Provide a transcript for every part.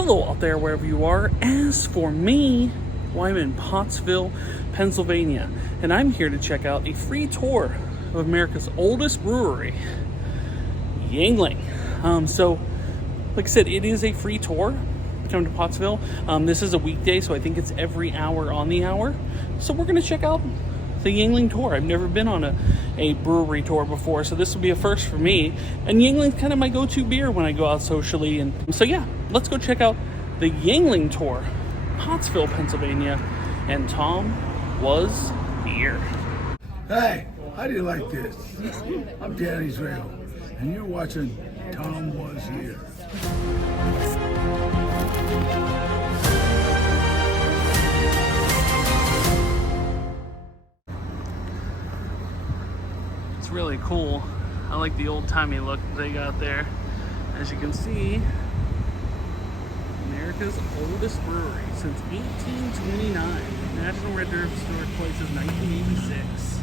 Hello out there, wherever you are. As for me, well, I'm in Pottsville, Pennsylvania, and I'm here to check out a free tour of America's oldest brewery, Yuengling. So, like I said, it is a free tour. Come to Pottsville. This is a weekday, so I think it's every hour on the hour. So we're going to check out the Yuengling tour. I've never been on a brewery tour before, so this will be a first for me. And Yuengling's kind of my go-to beer when I go out socially. And so yeah, let's go check out the Yuengling tour, Pottsville, Pennsylvania. And Tom was here. Hey, how do you like this? I'm Dan Israel, and you're watching Tom Was Here. It's really cool. I like the old-timey look they got there. As you can see, America's oldest brewery since 1829. National Register Historic Place is 1986.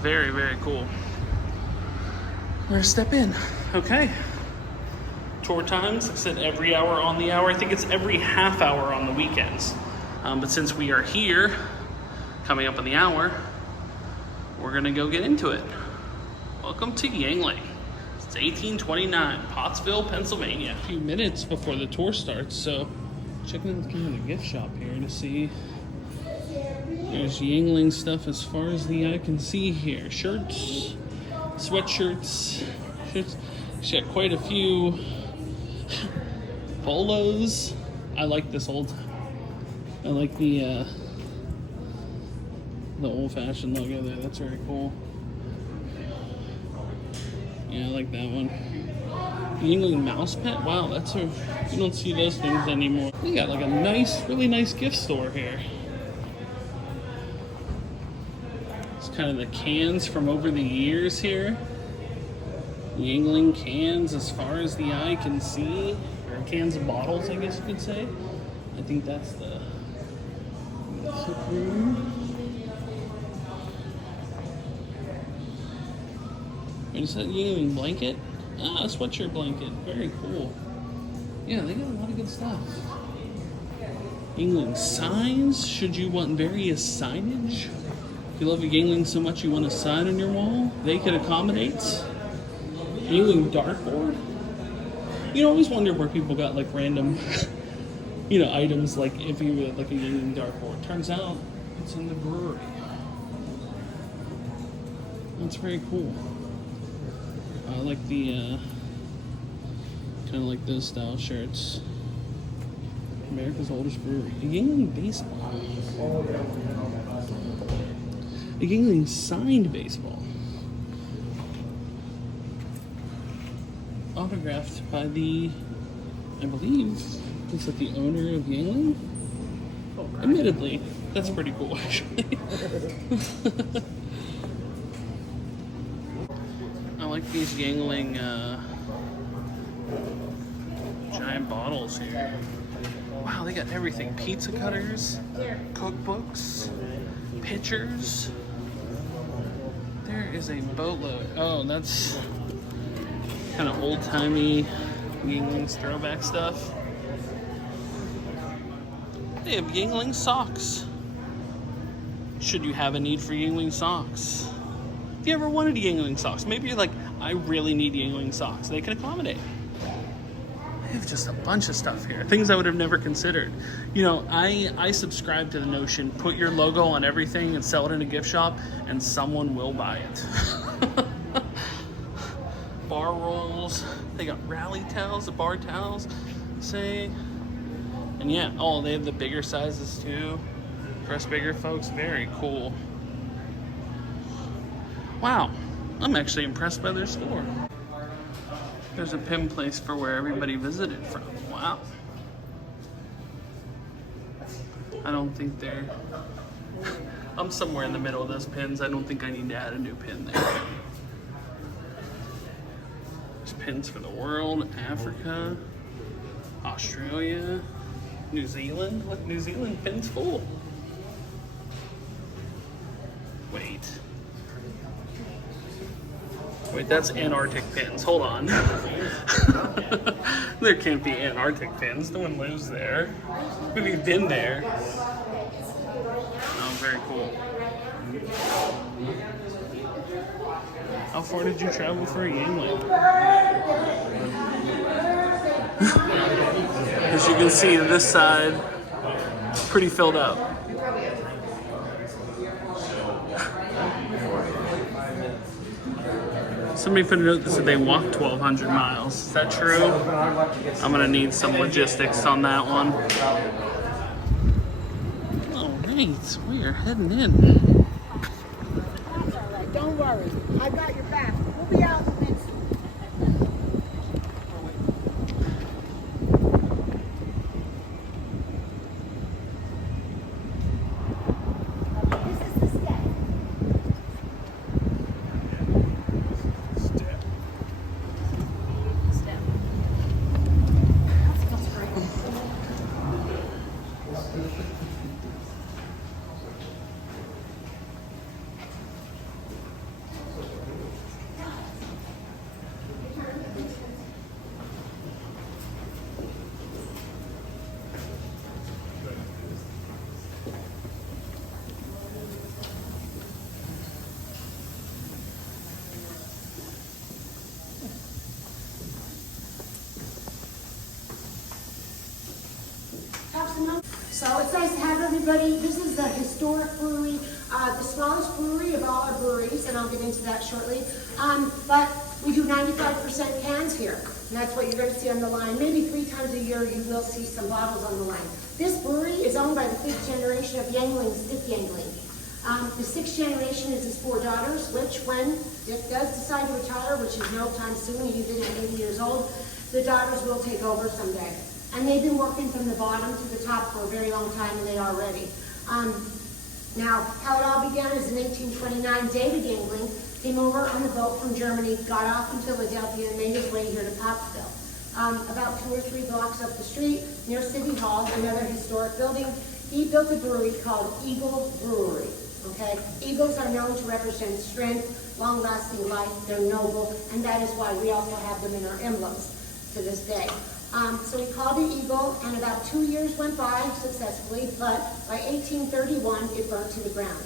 Very, very cool. We're gonna step in. Okay. Tour times, like I said, every hour on the hour. I think it's every half hour on the weekends. But since we are here, coming up on the hour, we're gonna go get into it. Welcome to Yuengling. It's 1829, Pottsville, Pennsylvania. A few minutes before the tour starts, so checking in the gift shop here to see. There's Yuengling stuff as far as the eye can see here. Shirts, sweatshirts, shirts. She's got quite a few polos. I like this old. I like the old-fashioned logo there. That's very cool. Yeah, I like that one. Yuengling mouse pet. Wow, you don't see those things anymore. We got like a nice, really nice gift store here. It's kind of the cans from over the years here. Yuengling cans as far as the eye can see, or cans of bottles, I guess you could say. I think that's the room. Is that Yuengling blanket? Ah, a sweatshirt blanket. Very cool. Yeah, they got a lot of good stuff. Yuengling signs. Should you want various signage? If you love your Yuengling so much you want a sign on your wall, they can accommodate. Yuengling dartboard. You always wonder where people got like random, items like if you had like a Yuengling dartboard. Turns out it's in the brewery. That's very cool. I like the kind of like those style shirts. America's oldest brewery. A Yuengling baseball. A Yuengling signed baseball. Autographed by I believe, is that the owner of Yuengling? Admittedly, that's pretty cool actually. I like these Yuengling giant bottles here. Wow, they got everything. Pizza cutters, cookbooks, pitchers. There is a boatload. Oh, that's kind of old-timey Yuengling's throwback stuff. They have Yuengling socks. Should you have a need for Yuengling socks? If you ever wanted Yuengling socks, maybe you're like, I really need Yuengling socks. They can accommodate. They have just a bunch of stuff here. Things I would have never considered. I subscribe to the notion, put your logo on everything and sell it in a gift shop, and someone will buy it. Bar rolls. They got rally towels, the bar towels, say. And yeah, they have the bigger sizes too. For us bigger folks, very cool. Wow, I'm actually impressed by their store. There's a pin place for where everybody visited from. Wow. I don't think I'm somewhere in the middle of those pins. I don't think I need to add a new pin there. There's pins for the world, Africa, Australia, New Zealand. Look, New Zealand pin's full. Wait, that's Antarctic pins. Hold on. There can't be Antarctic fins. No one lives there. We've been there. Oh, very cool. How far did you travel for a Yuengling? As you can see, this side pretty filled up. Somebody put a note that said they walked 1,200 miles. Is that true? I'm gonna need some logistics on that one. All right, we are heading in. That's all right. Don't worry. I got your back. We'll be out in the next. This is the step. So it's nice to have everybody. This is the historic brewery, the smallest brewery of all our breweries, and I'll get into that shortly. But we do 95% cans here, and that's what you're going to see on the line. Maybe 3 times a year you will see some bottles on the line. This brewery is owned by the 5th generation of Yuenglings, Dick Yuengling. The 6th generation is his 4 daughters, which when Dick does decide to retire, which is no time soon, he did at 80 years old, the daughters will take over someday. And they've been working from the bottom to the top for a very long time, and they are ready. Now, how it all began is in 1829, David Yuengling came over on a boat from Germany, got off in Philadelphia, and made his way here to Pottsville. About 2 or 3 blocks up the street, near City Hall, another historic building, he built a brewery called Eagle Brewery. Okay, eagles are known to represent strength, long-lasting life. They're noble, and that is why we also have them in our emblems to this day. So he called it Eagle, and about 2 years went by successfully, but by 1831, it burnt to the ground.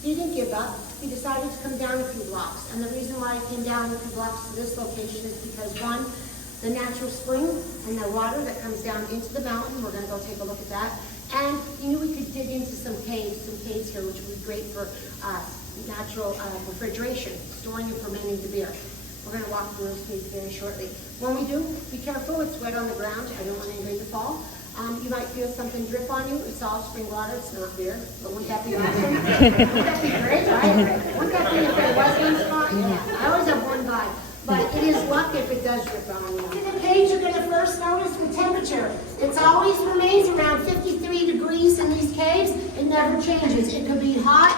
He didn't give up. He decided to come down a few blocks, and the reason why he came down a few blocks to this location is because, one, the natural spring and the water that comes down into the mountain, we're going to go take a look at that, and he knew we could dig into some caves here, which would be great for natural refrigeration, storing and fermenting the beer. We're going to walk through those caves very shortly. When we do, be careful, it's wet on the ground. I don't want anybody to fall. You might feel something drip on you. It's all spring water, it's not beer. But wouldn't that be awesome? Wouldn't that be great, right? Wouldn't that be if there was one spot? Yeah, I always have one guy. But it is luck if it does drip on you. In the cage, you're going to first notice the temperature. It always remains around 53 degrees in these caves. It never changes. It could be hot,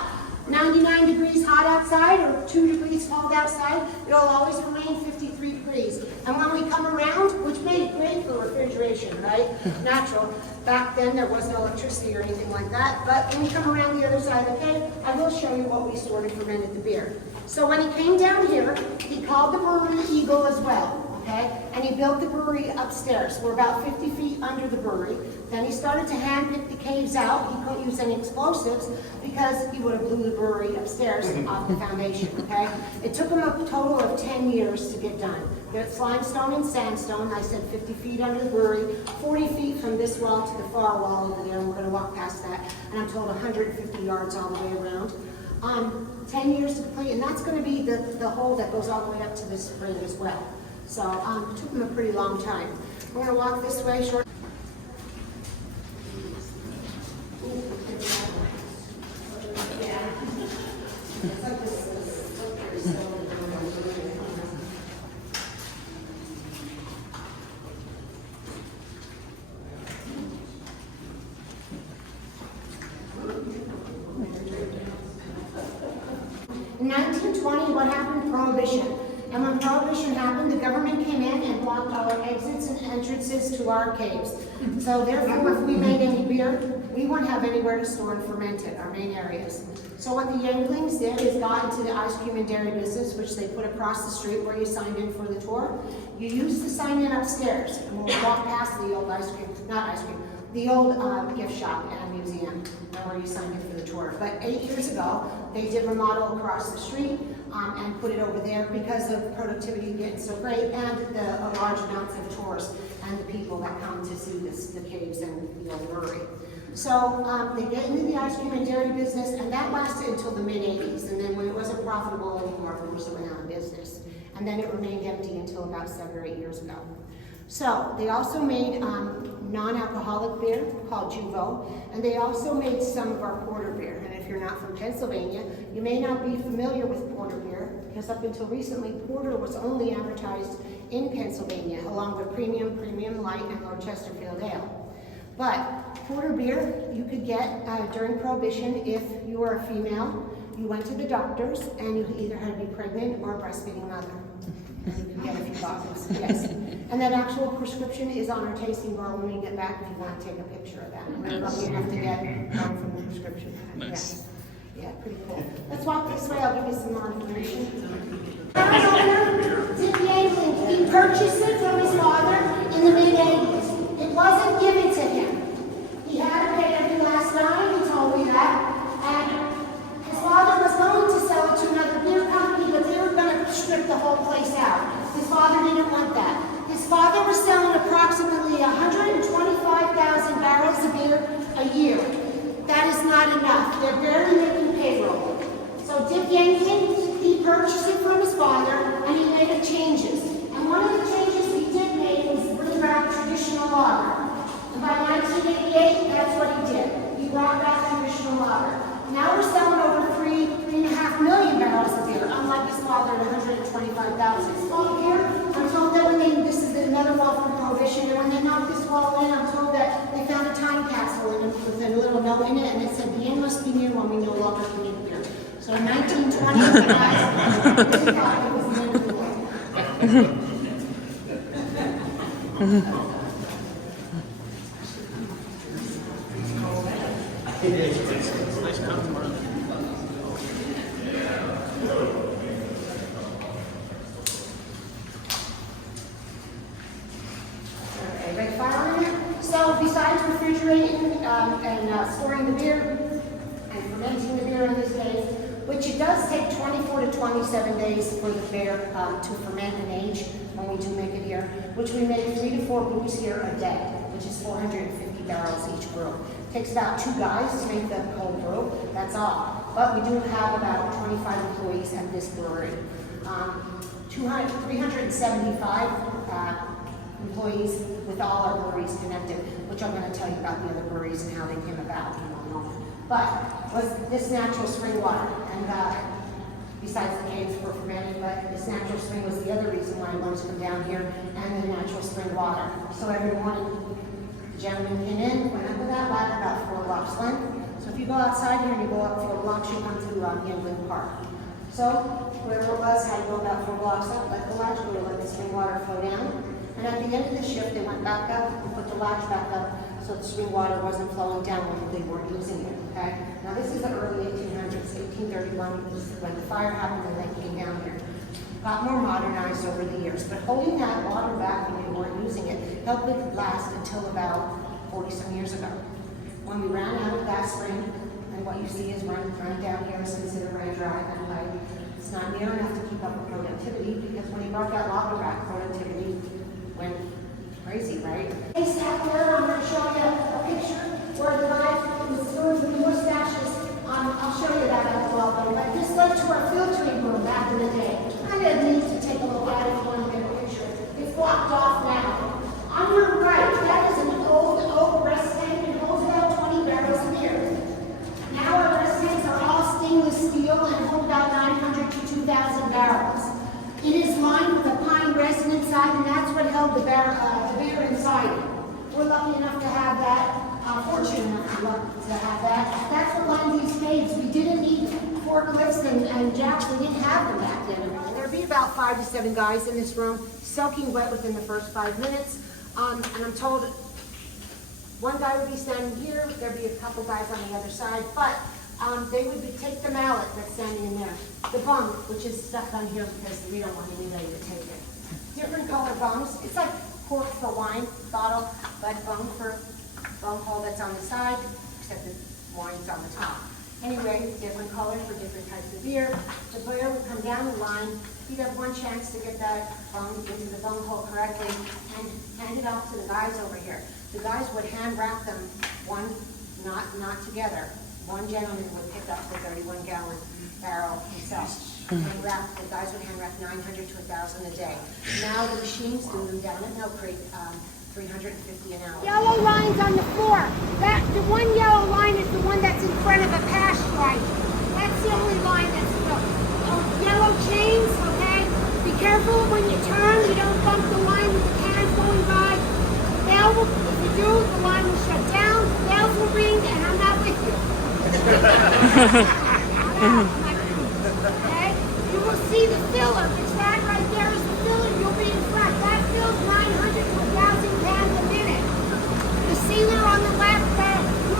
99 degrees hot outside, or 2 degrees cold outside. It'll always remain 53 degrees. And when we come around, which made it great for refrigeration, right? Natural. Back then, there was no electricity or anything like that. But when we come around the other side of the cave, I will show you what we stored and fermented the beer. So when he came down here, he called the brewery Eagle as well, okay? And he built the brewery upstairs. We're about 50 feet under the brewery. Then he started to hand-pick the caves out. He couldn't use any explosives because he would have blew the brewery upstairs off the foundation, okay? It took him a total of 10 years to get done. It's limestone and sandstone. I said 50 feet under the brewery, 40 feet from this wall to the far wall over there, and we're going to walk past that. And I'm told 150 yards all the way around. 10 years to complete, and that's going to be the hole that goes all the way up to this spring as well. So it took them a pretty long time. We're going to walk this way short. In 1920, what happened? Prohibition. And when Prohibition happened, the government came in and blocked all our exits and entrances to our caves. So therefore, if we made any beer, we wouldn't have anywhere to store and ferment it, our main areas. So what the Yuenglings did is got into the ice cream and dairy business, which they put across the street where you signed in for the tour. You used to sign in upstairs, and we'll walk past the old the old gift shop and museum, where you signed in for the tour. But 8 years ago, they did remodel across the street and put it over there because of productivity getting so great and the large amounts of tourists and the people that come to see the caves and the old brewery. So they get into the ice cream and dairy business, and that lasted until the mid-'80s. And then when it wasn't profitable anymore, of course, it went out of business. And then it remained empty until about 7 or 8 years ago. So they also made non-alcoholic beer called Juvo, and they also made some of our porter beer. And if you're not from Pennsylvania, you may not be familiar with porter beer, because up until recently, porter was only advertised in Pennsylvania, along with premium, premium light, and Lord Chesterfield ale. But porter beer you could get during Prohibition if you were a female, you went to the doctors, and you either had to be pregnant or a breastfeeding mother. And you can get a few bottles, yes. And that actual prescription is on our tasting bar when we get back if you want to take a picture of that. We're lucky enough to get one from the prescription. Nice. Yes. Yeah, pretty cool. Let's walk this way, I'll give you some more information. Dick Yuengling, he purchased it from his father in the mid-'80s. It wasn't given to him. He had to pay every last dime, he told me that. And his father was going to sell it to another beer company, but they were going to strip the whole place out. His father didn't want that. His father was selling approximately 125,000 barrels of beer a year. That is not enough. They're barely making payroll. So Dick Yuengling, he purchased it from his father, and he made changes. And one of the changes he did make was bring back traditional lager. And by 1988, that's what he did. He brought back traditional lager. Now we're selling over 3.5 million barrels of beer, unlike his father at 125,000. This wall here, I'm told that this is another wall from Prohibition, and when they knocked this wall in, I'm told that they found a time capsule in it with a little note in it, and it said, the end must be near when we no longer can eat beer. So in 1920, they thought it was the end of the world. Nice cup, Marlon. Okay, ready fire on it? So besides refrigerating and storing the beer and fermenting the beer in this case, which it does take 24 to 27 days for the beer to ferment and age when we do make it here, which we make 3 to 4 brews here a day, which is 450 barrels each brew. It takes about 2 guys to make the whole brew, that's all. But we do have about 25 employees at this brewery. 375 employees with all our breweries connected, which I'm going to tell you about the other breweries and how they came about in a moment. But was this natural spring water, and besides the caves were fermented, but this natural spring was the other reason why I wanted to come down here, and the natural spring water. So every morning, the gentleman came in, went up with that ladder about 4 blocks length. So if you go outside here and you go up 4 blocks, you come to Yuengling Park. So wherever it was, had to go about 4 blocks up, let the latch go, let the spring water flow down. And at the end of the shift, they went back up and put the latch back up so the spring water wasn't flowing down when they weren't using it, okay? Now this is the early 1800s, 1831, this is when the fire happened and they came down here. Got more modernized over the years, but holding that water back when they weren't using it helped it last until about 40-some years ago. When we ran out of that spring, and what you see is running down here is considered very dry and light. It's not near enough to keep up with productivity, because when he brought that water back, productivity went crazy, right? Hey, staff there, I'm going to show you a picture where the guy was doing the mustaches. I'll show you that as well, but this led to our filtering room back in the day. I didn't need to take a look at it if you want to get a picture. It's blocked off now. On your right, that is an old oak rest tank and holds about 20 barrels of beer. Now our rest tanks are all stainless steel and hold about 900 to 2,000 barrels. It is lined with a pine resin inside, and that's what held the beer inside it. We're lucky enough to have that, fortunate enough to have that. That's what lined these caves. We didn't need forklifts and jacks, we didn't have them back then. There'd be about 5 to 7 guys in this room, soaking wet within the first 5 minutes. And I'm told one guy would be standing here, there'd be a couple guys on the other side, but they would take the mallet that's standing in there, the bung, which is stuck on here because we don't want anybody to take it. Different color bungs. It's like cork for wine bottle, but bung for bung hole that's on the side, except the wine's on the top. Anyway, different colors for different types of beer. The player would come down the line. He'd have one chance to get that bung into the bung hole correctly and hand it off to the guys over here. The guys would hand wrap them, one, not together. One gentleman would pick up the 31-gallon barrel himself. Hand wrap, the guys would hand wrap 900 to 1,000 a day. Now the machines do them down at Mill Creek, 350 an hour. Yellow lines on the floor. The one yellow line is the one that's in front of a pass stripe. That's the only line that's filled. Yellow chains, okay? Be careful when you turn, you don't bump the line with the cans going by. Bell will, if you do, the line will shut down, bells will ring, and I'm not with you. Okay? You will see the filler. It's that right there is the filler. You'll be in front. That fills 900 to 1,000 cans a minute. The sealer on the left,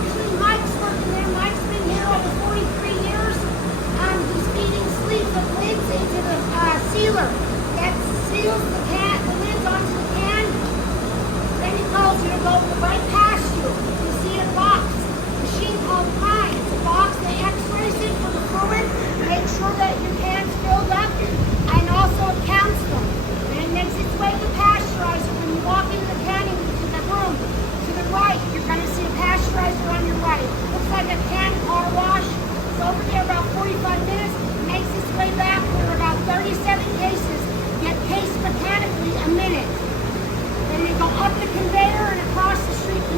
usually Mike's working there. Mike's been here over 43 years. He's feeding sleeves of lids into the sealer. That seals the can, the lids onto the can. Then he calls you to go right past you. You see a box, machine called Prime. It's a box that x-rays it for the fluid, make sure that your can's filled up, and also counts them. And it makes its way to pasteurizer. When you walk into the canning to the room, to the right, you're going to see a pasteurizer on your right. Looks like a can car wash. It's over there about 45 minutes. It makes its way back. There are about 37 cases, get cased mechanically a minute. Then they go up the conveyor and across the street to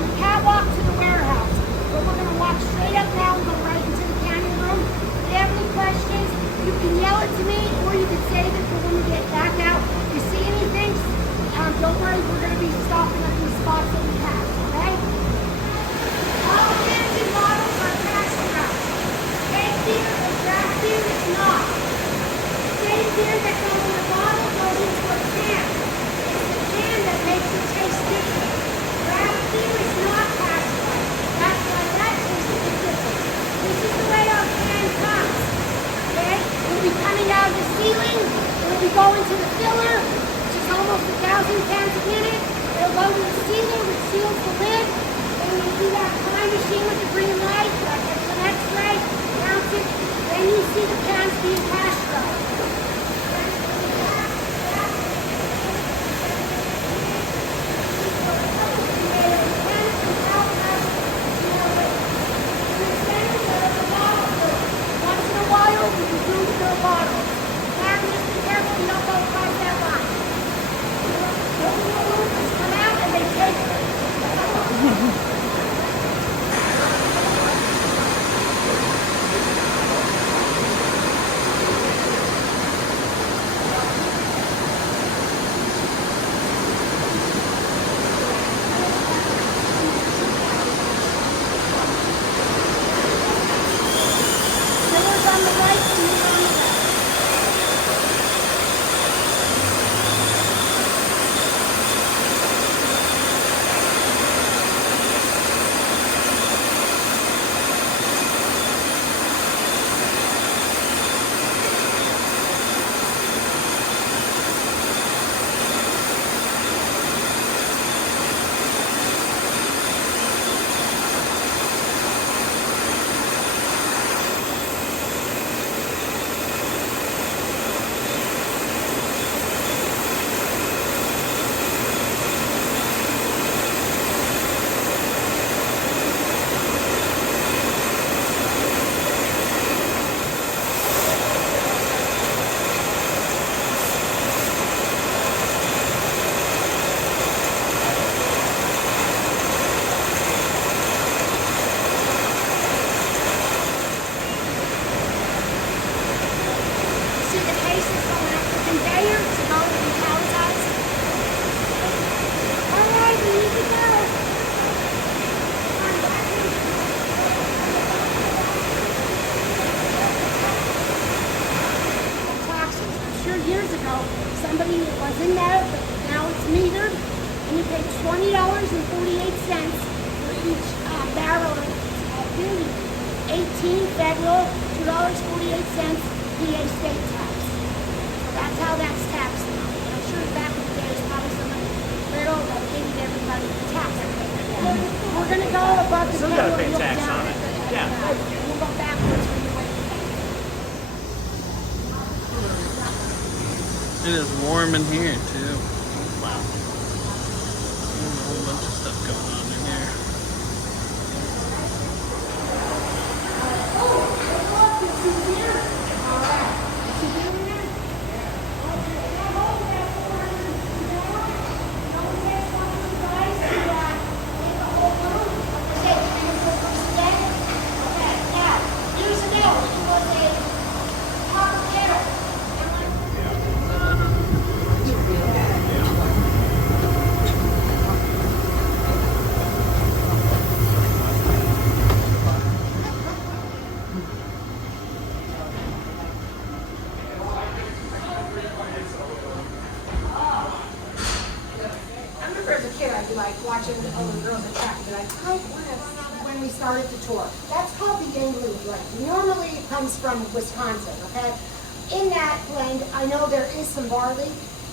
federal, $2.48 PA state tax. So that's how that's taxed now. And I'm sure back in the day, there's probably some little that hated everybody for tax. We're gonna go above the Still gotta federal, pay look tax down on at it. the- Yeah. We'll go backwards when you wait. It is warm in here too. Wow. There's a whole bunch of stuff going on in here. I remember as a kid, I'd be like watching all the girls at track, and be like, I want to when we started the tour. That's called the Yuengling blend. Normally it comes from Wisconsin, okay? In that blend, I know there is some barley.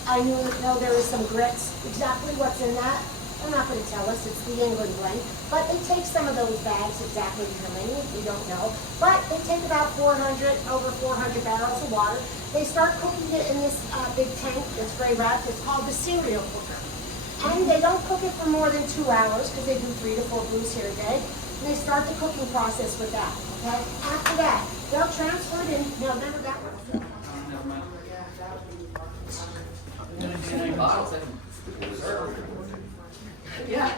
I know there is some grits. Exactly what's in that, they're not going to tell us. It's the Yuengling blend. But they take some of those bags, exactly how many, we don't know. But they take about over 400 barrels of water. They start cooking it in this big tank that's gray wrapped. It's called the cereal cooker. And they don't cook it for more than 2 hours because they do 3 to 4 brews here a day. And they start the cooking process with that, okay? After that, they'll transfer it in. Now, remember that one? Yeah.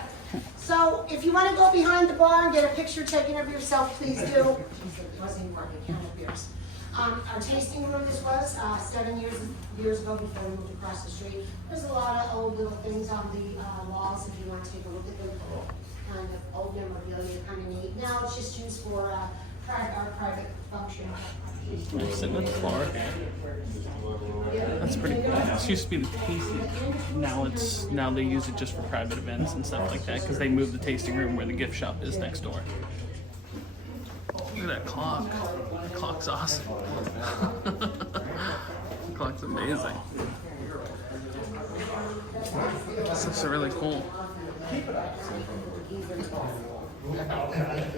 So if you want to go behind the bar and get a picture taken of yourself, please do. It wasn't working, count of beers. Our tasting room, this was 7 years ago before we moved across the street. There's a lot of old little things on the walls if you want to take a look at them. Kind of old memorabilia, kind of neat. Now it's just used for our private function. We're sitting at the bar. That's pretty cool. This used to be the tasting. Now they use it just for private events and stuff like that because they moved the tasting room where the gift shop is next door. Look at that clock. The clock's awesome. The clock's amazing. This looks really cool.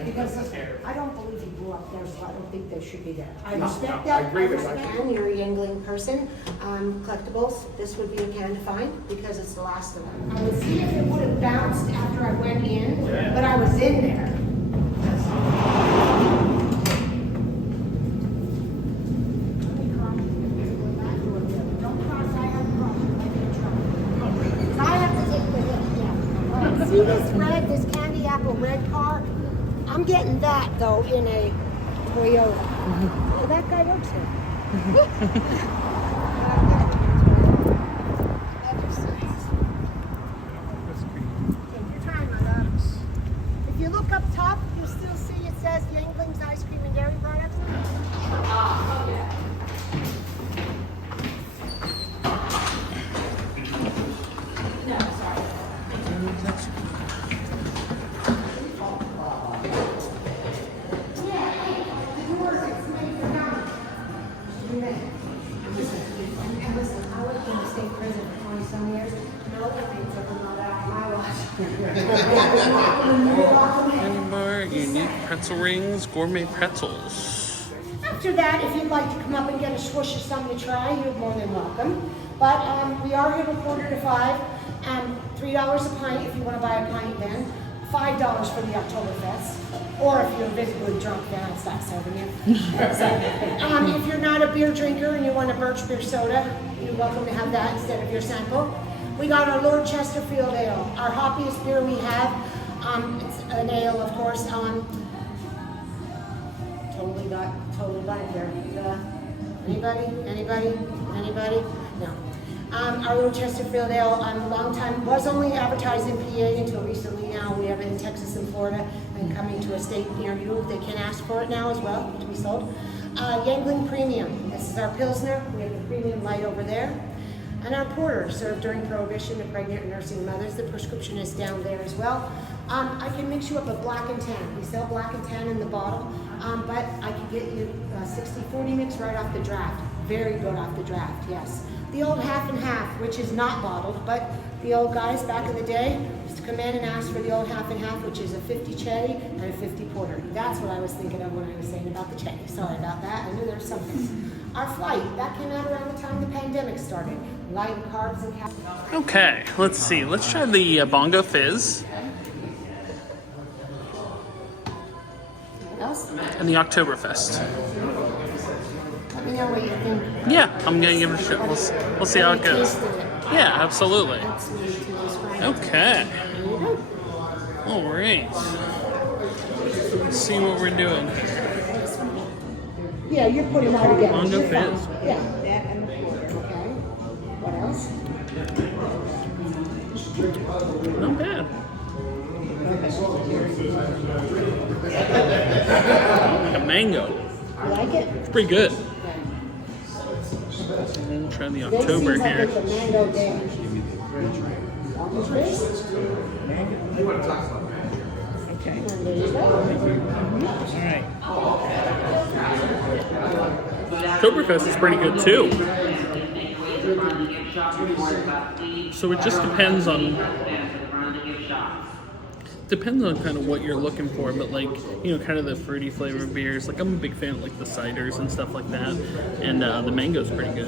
Because I don't believe he grew up there, so I don't think they should be there. I respect that. I respect you're a Yuengling person. Collectibles, this would be a can to find because it's the last of them. I would see if it would have bounced after I went in, but I was in there. See this red, this candy apple red car? I'm getting that though in a Toyota. Oh, that guy works here. Take your time, my love. If you look up top, you'll still see it says Yuengling's Ice Cream and Dairy Products. No, sorry. Candy bar, unique pretzel rings, gourmet pretzels. After that, if you'd like to come up and get a swish or something to try, you're more than welcome. But we are here from 4 to 5. $3 a pint if you want to buy a pint then. $5 for the Oktoberfest. Or if you're visibly drunk, then I'll stop serving you. So, if you're not a beer drinker and you want a birch beer soda, you're welcome to have that instead of your sample. We got our Lord Chesterfield Ale, our hoppiest beer we have. It's an ale, of course. Totally got it here. Anybody? No. Our Lord Chesterfield Ale, a long time, was only advertised in PA until recently. Now we have it in Texas and Florida and coming to a state near you. They can ask for it now as well to be sold. Yuengling Premium. This is our Pilsner. We have the Premium Light over there. And our porter, served during Prohibition to pregnant and nursing mothers. The prescription is down there as well. I can mix you up a black and tan. We sell black and tan in the bottle. but I could get you a 60-40 mix right off the draft. Very good off the draft, yes. The old half and half, which is not bottled, but the old guys back in the day used to come in and ask for the old half and half, which is a 50 cherry and a 50 porter. That's what I was thinking of when I was saying about the cherry. Sorry about that. I knew there was something. Our flight, that came out around the time the pandemic started. Light carbs and calories. Okay, let's see. Let's try the Bongo Fizz What else? and the Oktoberfest. Let me know what you think. Yeah, I'm gonna give it a shot. We'll see how it goes. Yeah, absolutely. That's me too, right? Okay. There you go. All right. Let's see what we're doing. Yeah, you're putting it all together. Bongo You're fine. Fizz. Yeah, that and the porter. Okay. What else? Not bad. Like a mango. You like it? It's pretty good. Okay. We'll try the This October seems like here. it's a mango day. Almost this? Okay. And there you go. All right. Oktoberfest is pretty good too. So it just depends on kind of what you're looking for, but like, you know, kind of the fruity flavored beers. Like I'm a big fan of like the ciders and stuff like that, and the mango's pretty good.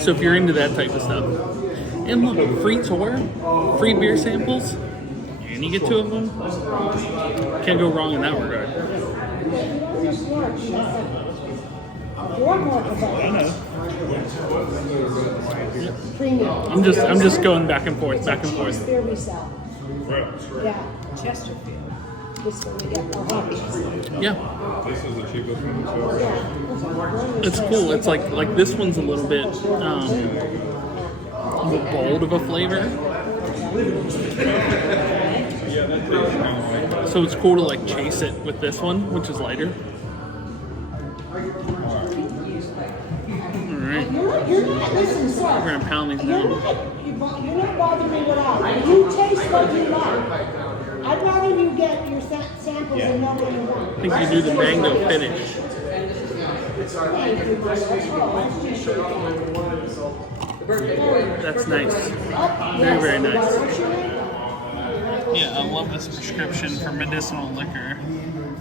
So if you're into that type of stuff, and look, free tour, free beer samples, and you get 2 of them, can't go wrong in that regard. Premium. I'm just going back and forth, back and forth. Beer we sell. Yeah. Chesterfield. This one we get for hobbies. Yeah, This is the cheapest one too. Yeah. it's cool. It's like this one's a little bit more bold of a flavor, Yeah, that tastes kind of like so it's cool to like chase it with this one, which is lighter. All right, You're not, listen, sir. we're gonna pound these You're down. you're not bothering me at all. You taste what you like. I'd rather you get your samples and know what you want. I think you do the mango finish. Thank you, Michael. Oh, I appreciate that. That's nice. Oh, Very, very yes. nice. What's your name? Yeah, I love this prescription for medicinal liquor.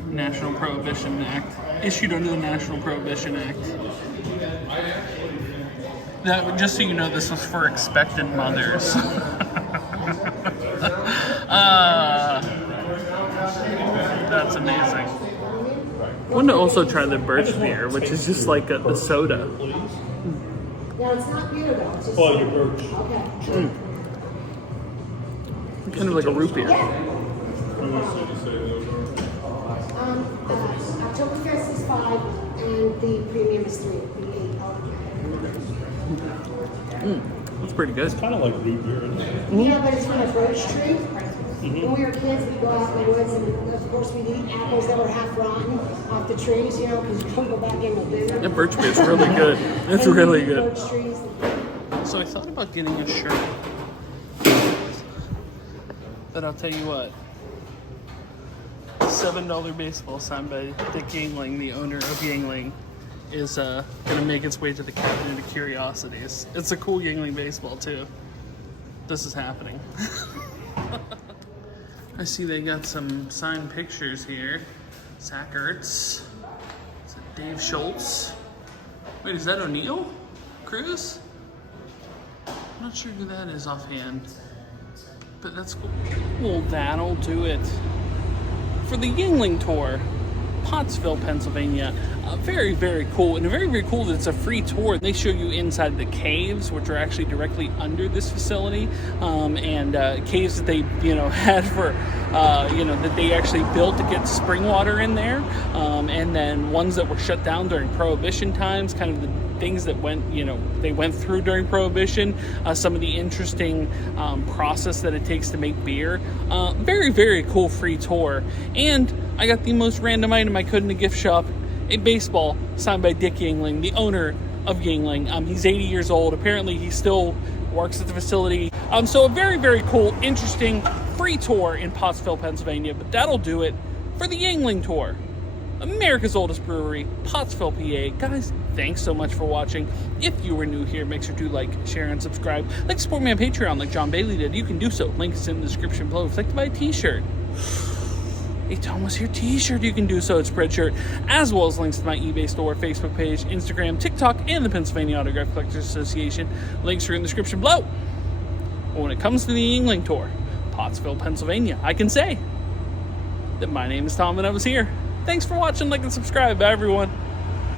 National Prohibition Act. Issued under the National Prohibition Act. That, just so you know, this was for expectant mothers. That's amazing. I want to also try the birch beer, which is just like the soda. No, it's not beer though. It's just. your birch. Okay. Kind of like a root beer. Oktoberfest is 5 and the premium is 3. That's pretty good. Kind of like root beer, isn't it? Yeah, but it's from a birch tree. When we were kids, we'd go out in the woods and of course we'd eat apples that were half rotten off the trees, you know, because you couldn't go back in the dinner. Yeah, birch beer is really good. It's And really we eat good. Birch trees. So I thought about getting a shirt. But I'll tell you what. $7 baseball signed by Dick Yuengling, the owner of Yuengling, is going to make its way to the Cabinet of Curiosities. It's a cool Yuengling baseball too. This is happening. I see they got some signed pictures here. Zach Ertz. Is it Dave Schultz? Wait, is that O'Neill Cruz? I'm not sure who that is offhand, but that's cool. Well, that'll do it for the Yuengling tour, Pottsville, Pennsylvania. Very, very cool, and very, very cool that it's a free tour. They show you inside the caves, which are actually directly under this facility, and caves that they, had for, that they actually built to get spring water in there, and then ones that were shut down during Prohibition times, kind of the things that they went through during Prohibition, some of the interesting process that it takes to make beer. Very, very cool free tour. And I got the most random item I could in a gift shop, a baseball signed by Dick Yuengling, the owner of Yuengling. He's 80 years old. Apparently he still works at the facility. So a very, very cool, interesting free tour in Pottsville, Pennsylvania, but that'll do it for the Yuengling Tour. America's oldest brewery, Pottsville, PA. Guys, thanks so much for watching. If you were new here, make sure to like, share, and subscribe. Like to support me on Patreon like John Bailey did. You can do so. Link is in the description below. If you'd like to buy a t-shirt, a Tomwashere t-shirt, you can do so at Spreadshirt, as well as links to my eBay store, Facebook page, Instagram, TikTok, and the Pennsylvania Autograph Collectors Association. Links are in the description below. But when it comes to the Yuengling Tour, Pottsville, Pennsylvania, I can say that my name is Tom and I was here. Thanks for watching, like, and subscribe, everyone.